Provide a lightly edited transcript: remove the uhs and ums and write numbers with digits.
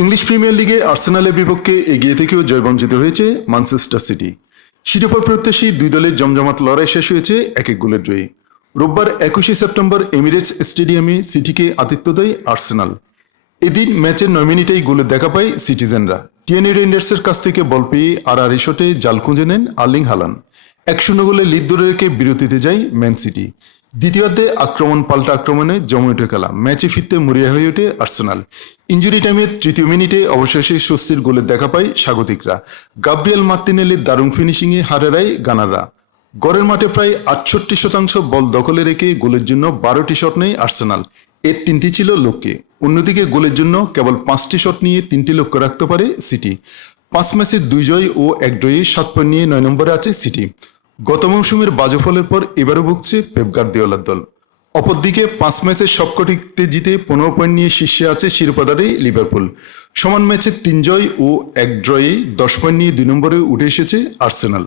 English premier লিগে আর্সেনালের বিপক্ষে এগিয়ে থেকেও জয়বঞ্চিত হয়েছে ম্যানচেস্টার সিটি। শিরোপা প্রত্যাশী দুই দলের জমজমাট লড়াই শেষ হয়েছে এক এক গোলের জয়ে। রোববার 21 সেপ্টেম্বর এমিরেটস স্টেডিয়ামে সিটিকে আতিথ্য দেয় আর্সেনাল। এদিন ম্যাচের 9 মিনিটেই গোলের দেখা পায় সিটিজেনরা। টিয়ানি রেইন্ডার্সের কাছ থেকে বল পেয়ে আড়াআড়ি শটে জাল খুঁজে নেন আর্লিং হালান্ড। 1-0 গোলে লিড ধরে রেখে বিরতিতে যায় ম্যান সিটি। দ্বিতীয়ার্ধে আক্রমণ পাল্টা আক্রমণে জমে ওঠে খেলা। ম্যাচে ফিরতে মরিয়া হয়ে ওঠে আর্সেনাল। ইনজুরি টাইমের 3য় মিনিটে অবশেষে স্বস্তির গোলের দেখা পায় স্বাগতিকরা। গাব্রিয়েল মার্টিনেলির দারুণ ফিনিশিংয়ে হারেরায় গানাররা। গড়ের মাঠে প্রায় 68% বল দখলে রেখে গোলের জন্য 12টি শট নেয় আর্সেনাল। এর 3টি ছিল লক্ষ্যে। অন্যদিকে গোলের জন্য কেবল 5টি শট নিয়ে 3টি লক্ষ্য রাখতে পারে সিটি। 5 ম্যাচের 2 জয় ও 1 ড্রয়ে 7 পয়েন্ট নিয়ে 9 নম্বরে আছে সিটি। গত মৌসুমের বাজে ফলের পর এবারও ভুগছে পেপ গার্দিওলার দল। অপরদিকে 5 ম্যাচের সবকটিতে জিতে 15 পয়েন্ট নিয়ে শীর্ষে আছে শিরোপাধারী লিভারপুল। সমান ম্যাচে 3 জয় ও 1 ড্রয়ে 10 পয়েন্ট নিয়ে 2 নম্বরে উঠে এসেছে আর্সেনাল।